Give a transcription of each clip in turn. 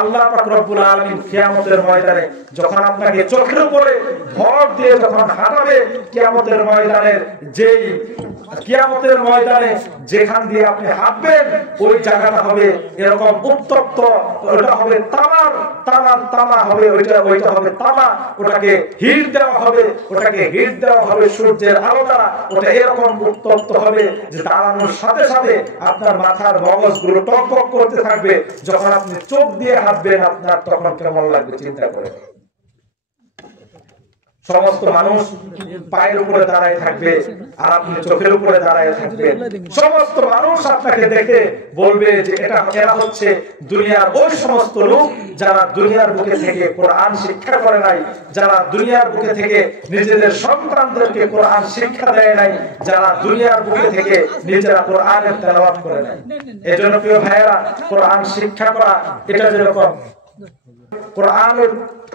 আল্লাহ পাক রব্বুল আলামিন কিয়ামতের ময়দানে যখন আপনাকে চোখের উপরে ভর দিয়ে যখন হাঁটাবে, কিয়ামতের ময়দানের যেই কিয়ামতের ময়দানে যেখান দিয়ে আপনি হাঁটবেন ওই জায়গাটা হবে এরকম উত্তপ্ত, ওটা হবে তামা হবে, ওইটা হবে তামা, ওটাকে হিট দেওয়া হবে সূর্যের আলো দ্বারা, ওটা এরকম উত্তপ্ত হবে যে দাঁড়ানোর সাথে সাথে আপনার মাথার মগজগুলো টকবক করতে থাকবে। যখন আপনি চোখ দিয়ে হাঁটবেন আপনার তখন কেমন লাগবে চিন্তা করে। সমস্ত মানুষ পায়ের উপরে দাঁড়ায় থাকবে আর আপনি চোখের উপরে দাঁড়ায় থাকবেন। সমস্ত মানুষ আপনাকে দেখে বলবে যে এরা হচ্ছে দুনিয়ার ওই সমস্ত লোক যারা দুনিয়ার বুকে থেকে কোরআন শিক্ষা করে নাই, যারা দুনিয়ার বুকে থেকে নিজেদের সন্তানদেরকে কোরআন শিক্ষা দেয় নাই, যারা দুনিয়ার বুকে থেকে নিজেরা কোরআনের তেলাওয়াত করে নাই। এজন্য প্রিয় ভাইয়েরা, কোরআন শিক্ষা করা এটা যেরকম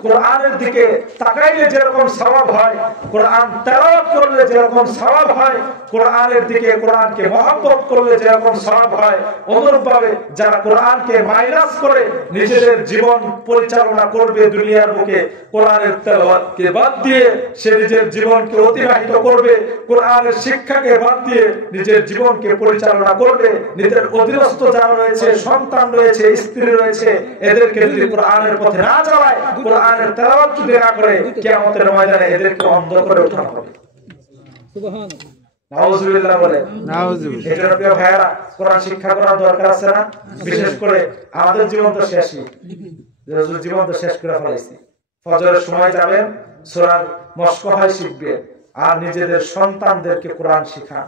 কোরআনের দিকে তাকাইলে যেরকম সওয়াব হয়, কোরআন তেলাওয়াত করলে যেরকম সওয়াব হয়, কোরআনের দিকে কোরআনকে মহব্বত করলে যেরকম সওয়াব হয়, অনুরূপভাবে যারা কোরআনকে মাইনাস করে নিজেদের জীবন পরিচালনা করবে দুনিয়ার বুকে, কোরআনের তেলাওয়াতকে বাদ দিয়ে সে নিজের জীবনকে অতিবাহিত করবে, কোরআনের শিক্ষাকে বাদ দিয়ে নিজের জীবনকে পরিচালনা করবে, নিজের অধীনস্থ যারা রয়েছে, সন্তান রয়েছে, স্ত্রী রয়েছে, এদেরকে যদি কোরআনের পথে না চালায়, কোরআনের তেলাওয়াত যদি না করে, কিয়ামতের ময়দানে এদেরকে অন্ধ করে ওঠানো হবে। সুবহানাল্লাহ, নাউযুবিল্লাহ বলে। নাউযুবিল্লাহ। এজন্য প্রিয় ভাইরা, কোরআন শিক্ষা করার দরকার আছে না? বিশেষ করে আমাদের জীবন তো শেষই, জীবন তো শেষ করে ফেলাইছি। ফজরের সময় যাবেন, সূরা মস্ক হয় শিখবে, আর নিজেদের সন্তানদেরকে কোরআন শিখান।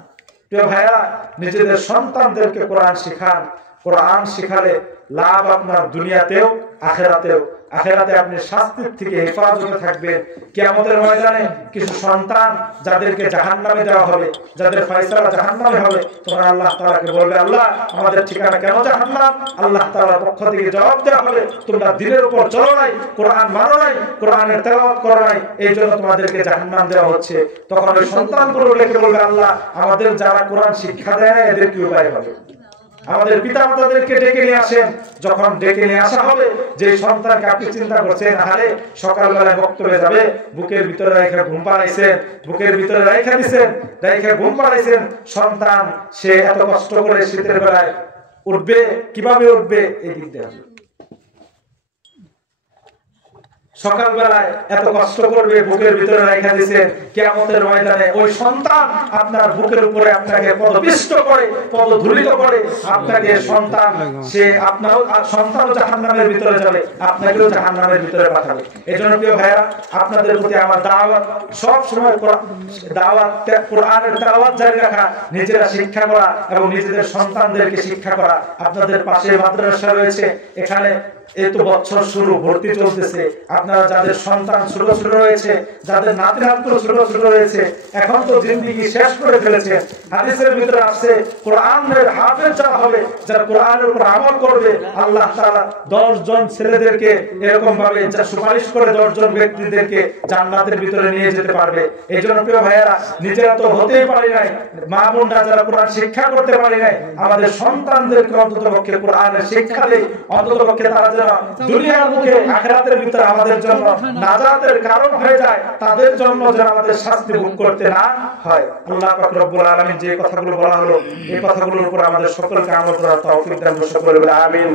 প্রিয় ভাইরা, নিজেদের সন্তানদেরকে কোরআন শিখান। কোরআন শিখালে লাভ আপনার দুনিয়াতেও আখিরাতেও। আখিরাতে আপনি শাস্তির থেকে হেফাজতে থাকবেন। কিয়ামতের ময়দানে কিছু সন্তান যাদেরকে জাহান্নামে দেওয়া হবে, যাদের ফয়সালা জাহান্নামে হবে, তখন আল্লাহ তাআলাকে বলবে, আল্লাহ আমাদের ঠিকানা কেন জাহান্নাম? আল্লাহ তাআলার পক্ষ থেকে জবাব দেওয়া হবে, তোমরা দিনের উপর চলো নাই, কোরআন মানো নাই, কোরআনের তেলাওয়াত করো নাই, এই জন্য তোমাদেরকে জাহান্নাম দেওয়া হচ্ছে। তখন ওই সন্তানগুলো লেখে বলবে, আল্লাহ আমাদের যারা কোরআন শিক্ষা দেয় না এদের কি উপায় হবে? আমাদের পিতা মাতাদেরকে ডেকে নিয়ে আসেন। যখন ডেকে নিয়ে আসা হবে, যে সন্তানকে আপনি চিন্তা করছেন আরে সকালবেলায় বক্তব্যে যাবে, বুকের ভিতরে রেখে ঘুম পাড়াইছেন, বুকের ভিতরে রেখে দিয়েছেন, রেখে ঘুম পাড়াইছেন, সন্তান সে এত কষ্ট করে শীতের বেলায় উঠবে, কিভাবে উঠবে? এই দিক দিয়ে সকালবেলায় এত কষ্ট করবে, বুকের ভিতরে রেখে দিয়েছেন, কিয়ামতের ময়দানে ওই সন্তান আপনার বুকের উপরে আপনাকে পদপিষ্ট করে, পদধূলিত করে, আপনাকে সন্তান সে আপনার সন্তানও জাহান্নামের ভিতরে যাবে, আপনাকেও জাহান্নামের ভিতরে পাঠাবে। এজন্য প্রিয় ভাইরা, আপনাদের প্রতি আমার দাওয়াত, সব সময় দাওয়াত, কোরআনের তেলাওয়াত জারি রাখা, নিজেরা শিক্ষা করা এবং নিজেদের সন্তানদেরকে শিক্ষা করা। আপনাদের পাশে মাদ্রাসা রয়েছে, এখানে এই তো বছর শুরু, ভর্তি চলতেছে। আপনারা যাদের সন্তান ছোট ছোট রয়েছে, যাদের নাতি নাতনি ছোট ছোট রয়েছে, এখন তো জিন্দেগি শেষ করে ফেলেছে। হাদিসের ভিতরে আছে কোরআনের হাফেজ যারা হবে, যারা কোরআনের উপর আমল করবে, আল্লাহ তাআলা 10 জন ছেলেদেরকে এরকম ভাবে যা সুপারিশ করে 10 জন ব্যক্তিদেরকে জান্নাতের ভিতরে নিয়ে যেতে পারবে। এইজন্য প্রিয় ভাইয়েরা, নিজেরা তো হতেই পারি নাই, মা বোনরা যারা কোরআন শিক্ষা করতে পারি নাই, আমাদের সন্তানদেরকে অন্ততপক্ষে কোরআনের শিক্ষা দেই, অন্ততপক্ষে তারা দুনিয়ার মুখে আখিরাতের ভিতরে আমাদের জন্য নাজাতের কারণ হয়ে যায়, তাদের জন্য যেন আমাদের শাস্তি ভোগ করতে না হয়। আল্লাহ পাক রব্বুল আলামিন যে কথাগুলো বলা হলো, এই কথাগুলোর উপর আমাদের সকলকে আমল করার তৌফিক দান করুন, সকলে বলে আমিন।